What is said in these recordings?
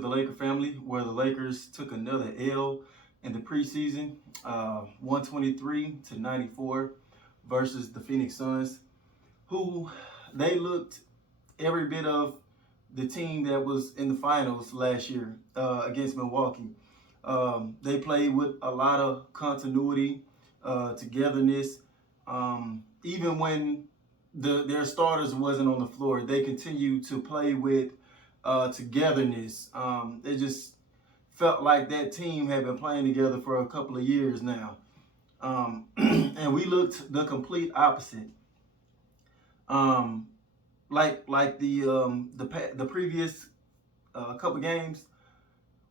the Laker family, where the Lakers took another L in the preseason, 123-94 versus the Phoenix Suns, who they looked every bit of the team that was in the finals last year against Milwaukee. They played with a lot of continuity, togetherness. Even when their starters wasn't on the floor, they continued to play with togetherness. It just felt like that team had been playing together for a couple of years now. And we looked the complete opposite. Um, like the previous couple games,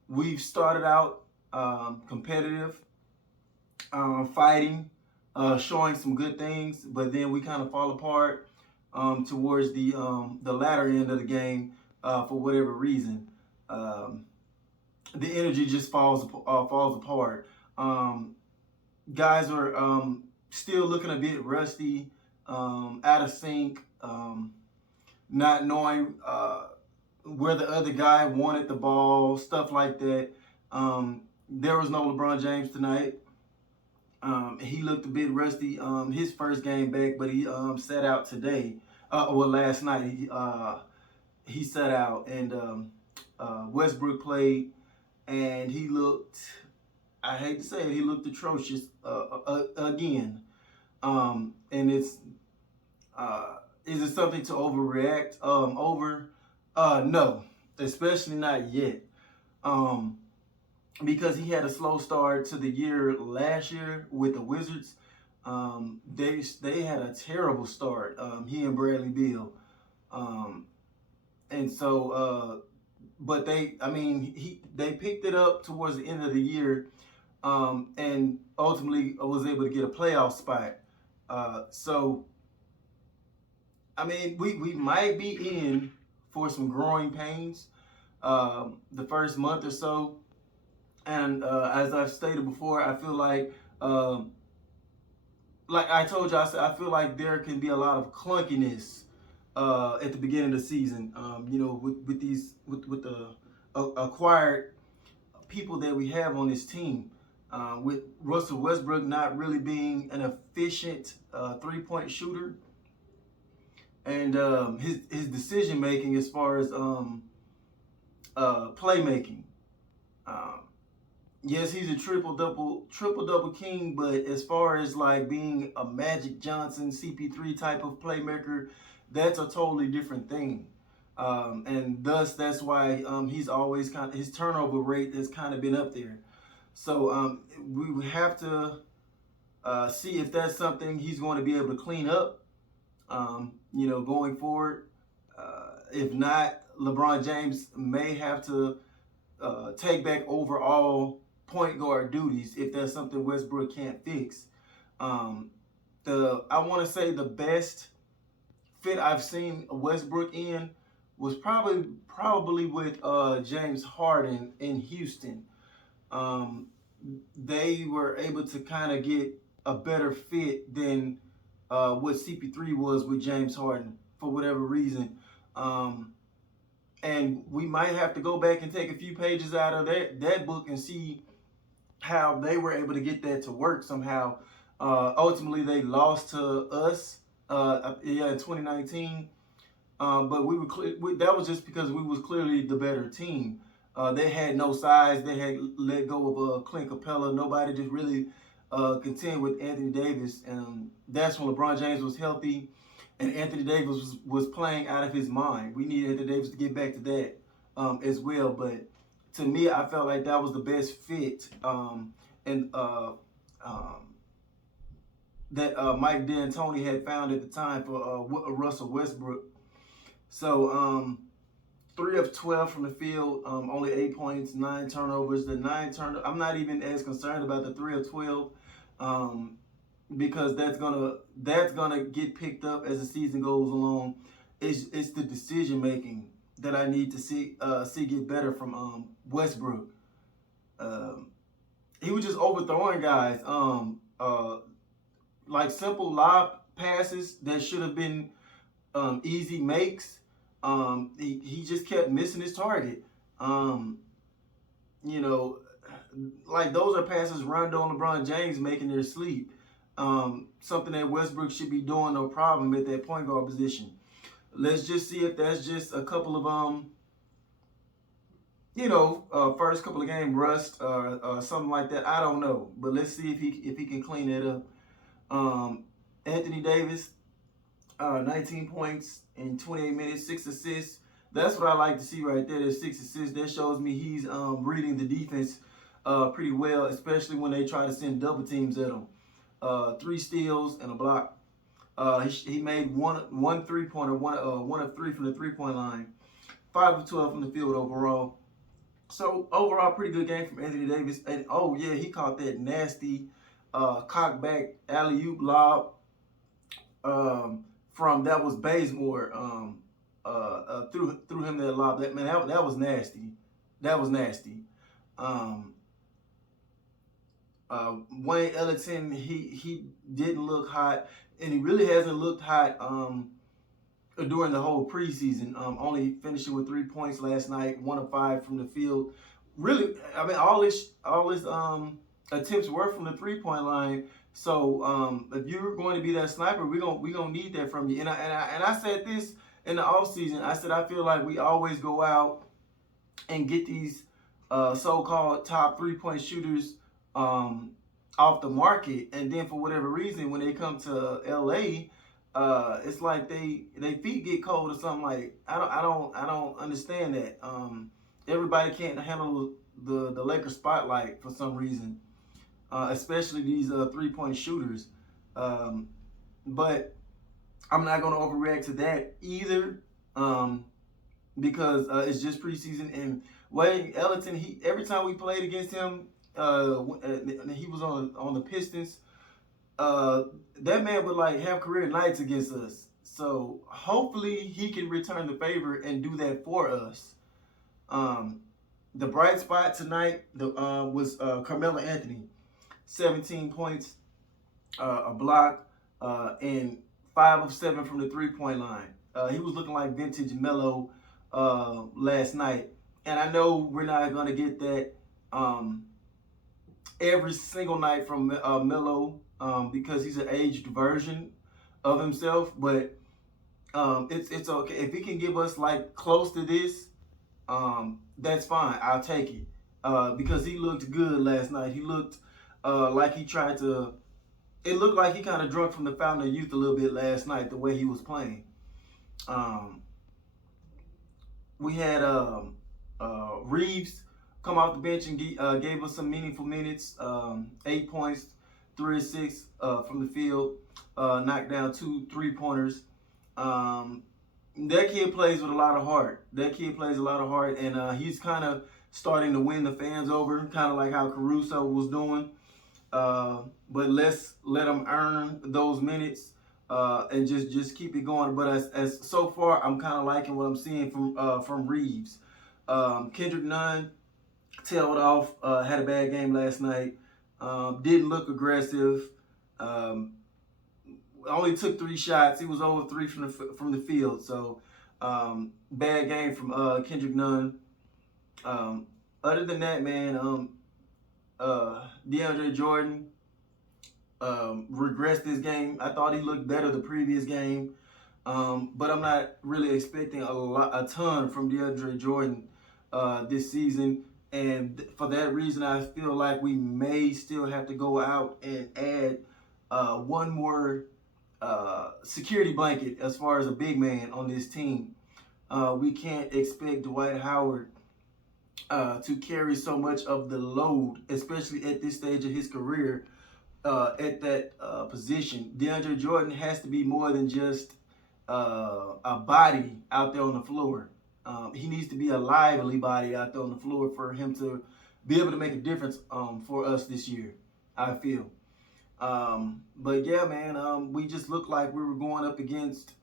we've started out competitive, fighting, showing some good things, but then we kind of fall apart towards the latter end of the game for whatever reason. The energy just falls apart. Guys are still looking a bit rusty, out of sync, not knowing where the other guy wanted the ball, stuff like that. There was no LeBron James tonight. He looked a bit rusty his first game back, but he sat out today. Last night he sat out, and Westbrook played, and he looked. I hate to say it, he looked atrocious again. And is it something to overreact over? No, especially not yet. Because he had a slow start to the year last year with the Wizards. They had a terrible start. He and Bradley Beal, and so but they picked it up towards the end of the year, and ultimately was able to get a playoff spot. So we might be in for some growing pains the first month or so. And as I've stated before, I feel like I told you, I feel like there can be a lot of clunkiness at the beginning of the season. With the acquired people that we have on this team, with Russell Westbrook not really being an efficient three-point shooter, and his decision making as far as playmaking. Yes, he's a triple double king, but as far as like being a Magic Johnson, CP3 type of playmaker, that's a totally different thing. And thus that's why he's always his turnover rate has kind of been up there. So we would have to see if that's something he's going to be able to clean up, going forward. If not, LeBron James may have to take back overall point guard duties if that's something Westbrook can't fix. I want to say the best fit I've seen Westbrook in was probably with James Harden in Houston. They were able to kind of get a better fit than what CP3 was with James Harden for whatever reason. And we might have to go back and take a few pages out of that book and see how they were able to get that to work somehow. Ultimately, they lost to us in 2019. But we were that was just because we was clearly the better team. They had no size. They had let go of Clint Capella. Nobody just really contend with Anthony Davis. And that's when LeBron James was healthy and Anthony Davis was playing out of his mind. We needed Anthony Davis to get back to that as well. But to me, I felt like that was the best fit. That Mike D'Antoni had found at the time for Russell Westbrook. So 3 of 12 from the field, only 8 points, 9 turnovers. I'm not even as concerned about the 3 of 12 because that's gonna get picked up as the season goes along. It's the decision making that I need to see get better from Westbrook. He was just overthrowing guys. Like simple lob passes that should have been easy makes. He just kept missing his target. Um, you know, like those are passes Rondo and LeBron James making their sleep. Something that Westbrook should be doing no problem at that point guard position. Let's just see if that's just a couple of first couple of game rust or something like that. I don't know, but let's see if he can clean that up. Anthony Davis, 19 points in 28 minutes, 6 assists. That's what I like to see right there. There's 6 assists. That shows me he's reading the defense pretty well, especially when they try to send double teams at him. 3 steals and a block. He made one 3-pointer, one of 3 from the 3-point line, 5 of 12 from the field overall. So overall, pretty good game from Anthony Davis. And oh yeah, he caught that nasty cock back alley oop lob from that was Bazemore threw him that lob. That man, that was nasty. That was nasty. Wayne Ellington, he didn't look hot, and he really hasn't looked hot during the whole preseason. Only finishing with 3 points last night, 1 of 5 from the field. Really, I mean, all his attempts were from the 3-point line. So if you're going to be that sniper, we gonna need that from you. And I said this in the offseason. I said I feel like we always go out and get these so-called top 3-point shooters off the market, and then for whatever reason, when they come to LA, it's like they feet get cold or something. Like I don't understand that. Everybody can't handle the Lakers spotlight for some reason, especially these 3-point shooters. But I'm not going to overreact to that either, because it's just preseason. And Wayne Ellington, every time we played against him, he was on the Pistons. That man would like have career nights against us. So hopefully he can return the favor and do that for us. The bright spot tonight was Carmelo Anthony, 17 points, a block, and 5 of 7 from the 3-point line. He was looking like vintage Melo last night, and I know we're not gonna get that every single night from Melo because he's an aged version of himself. But it's okay if he can give us like close to this. That's fine. I'll take it because he looked good last night. He looked like he tried to. It looked like he kind of drunk from the fountain of youth a little bit last night, the way he was playing. We had Reeves come off the bench and gave us some meaningful minutes. 8 points, 3 or 6 from the field, knocked down 2 3-pointers. That kid plays with a lot of heart. And he's kind of starting to win the fans over, kind of like how Caruso was doing. But let's let him earn those minutes and just keep it going. But as so far, I'm kind of liking what I'm seeing from Reeves. Kendrick Nunn tailed off, had a bad game last night. Didn't look aggressive. Only took 3 shots. He was over 3 from the field. So bad game from Kendrick Nunn. Other than that, man, DeAndre Jordan regressed this game. I thought he looked better the previous game, but I'm not really expecting a ton from DeAndre Jordan this season. And for that reason, I feel like we may still have to go out and add one more security blanket as far as a big man on this team. We can't expect Dwight Howard to carry so much of the load, especially at this stage of his career, at that position. DeAndre Jordan has to be more than just a body out there on the floor. He needs to be a lively body out there on the floor for him to be able to make a difference for us this year, I feel. But yeah, man, we just looked like we were going up against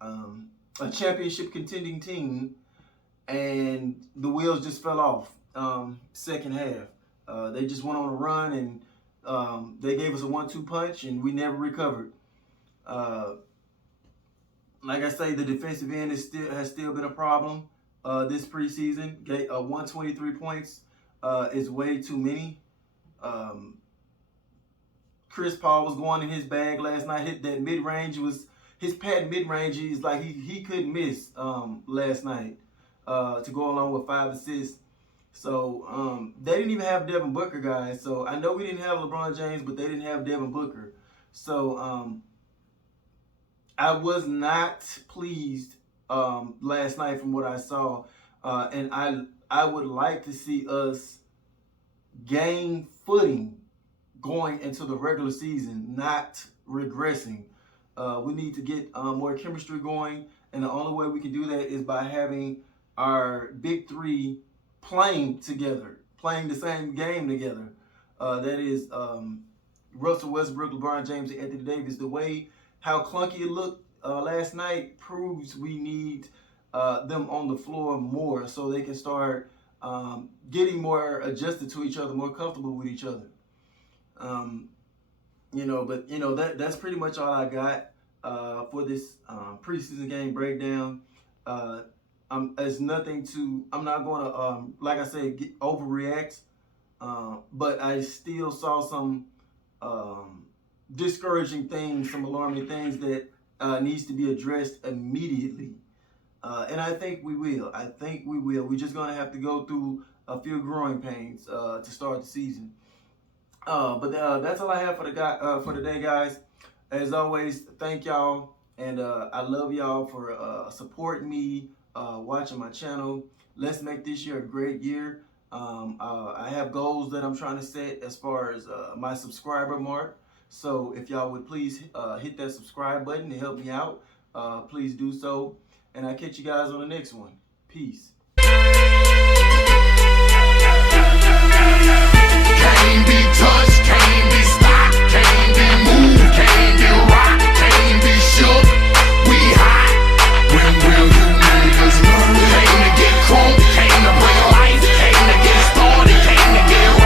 a championship contending team, and the wheels just fell off second half. They just went on a run, and they gave us a 1-2 punch, and we never recovered. Like I say, the defensive end has still been a problem. this preseason. 123 points is way too many. Chris Paul was going in his bag last night. Hit that mid range was his patent mid range. He's like he couldn't miss last night to go along with 5 assists. So they didn't even have Devin Booker, guys. So I know we didn't have LeBron James, but they didn't have Devin Booker. So I was not pleased last night from what I saw, and I would like to see us gain footing going into the regular season, not regressing. We need to get more chemistry going, and the only way we can do that is by having our big three playing together, playing the same game together. That is Russell Westbrook, LeBron James, and Anthony Davis. The way how clunky it looked last night proves we need them on the floor more so they can start getting more adjusted to each other, more comfortable with each other. That's pretty much all I got for this preseason game breakdown. It's nothing to. I'm not going to, like I said, overreact. But I still saw some discouraging things, some alarming things that needs to be addressed immediately. And I think we will. We're just going to have to go through a few growing pains to start the season. But that's all I have for today, guys. As always, thank y'all, and I love y'all for supporting me, watching my channel. Let's make this year a great year. I have goals that I'm trying to set as far as my subscriber mark. So if y'all would please hit that subscribe button to help me out, please do so. And I'll catch you guys on the next one. Peace.